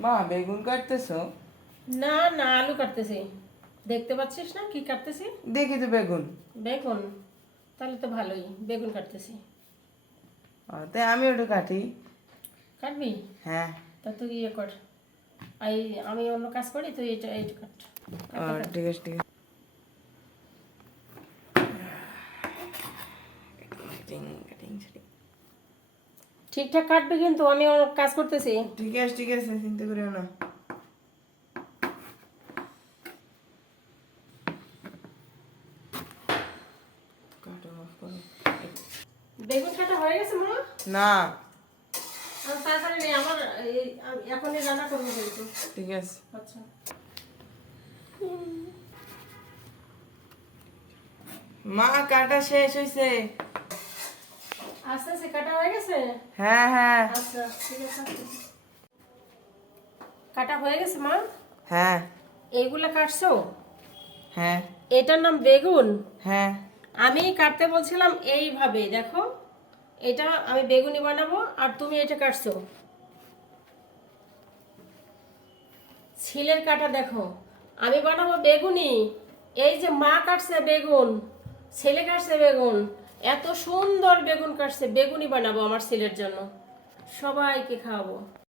মা বেগুন কাটতেছো? না না, আলু কাটতেছি। দেখতে পাচ্ছিস না কি কাটতেছি? দেখি তো বেগুন। বেগুন? তাহলে তো ভালোই, বেগুন কাটতেছি। তাই আমি ওটা কাটি। কাটবি? হ্যাঁ। তা তুই ইয়ে কর। আমি অন্য কাজ করি, তুই এটা এইটা কাট। কাটতে থাক। ঠিক আছে ঠিক আছে। ঠিকঠাক কাটবি কিন্তু, আমি অন্য কাজ করতেছি। ঠিক আছে, চিন্তা করিও না। কাটো অফ করো। বেগুন কাটা হয়ে গেছে মা? না। তাড়াতাড়ি নেই, আমার এখনই রান্না করবো কিন্তু। ঠিক আছে। আচ্ছা। মা কাটা শেষ হয়েছে। আস্তে আস্তে কাটা হয়ে গেছে? হ্যাঁ হ্যাঁ। আচ্ছা ঠিক আছে। কাটা হয়ে গেছে মা? হ্যাঁ এইগুলা কাটছো? হ্যাঁ এটার নাম বেগুন? হ্যাঁ। আমি কাটতে বলছিলাম এইভাবে, দেখো এটা আমি বেগুনি বানাবো আর তুমি এটা কাটছো। ছিলের কাটা দেখো, আমি বানাবো বেগুনি। এই যে মা কাটছে বেগুন, ছেলে কাটছে বেগুন, এত সুন্দর বেগুন কাটছে, বেগুনি বানাবো আমার ছেলের জন্য, সবাইকে খাওয়াবো।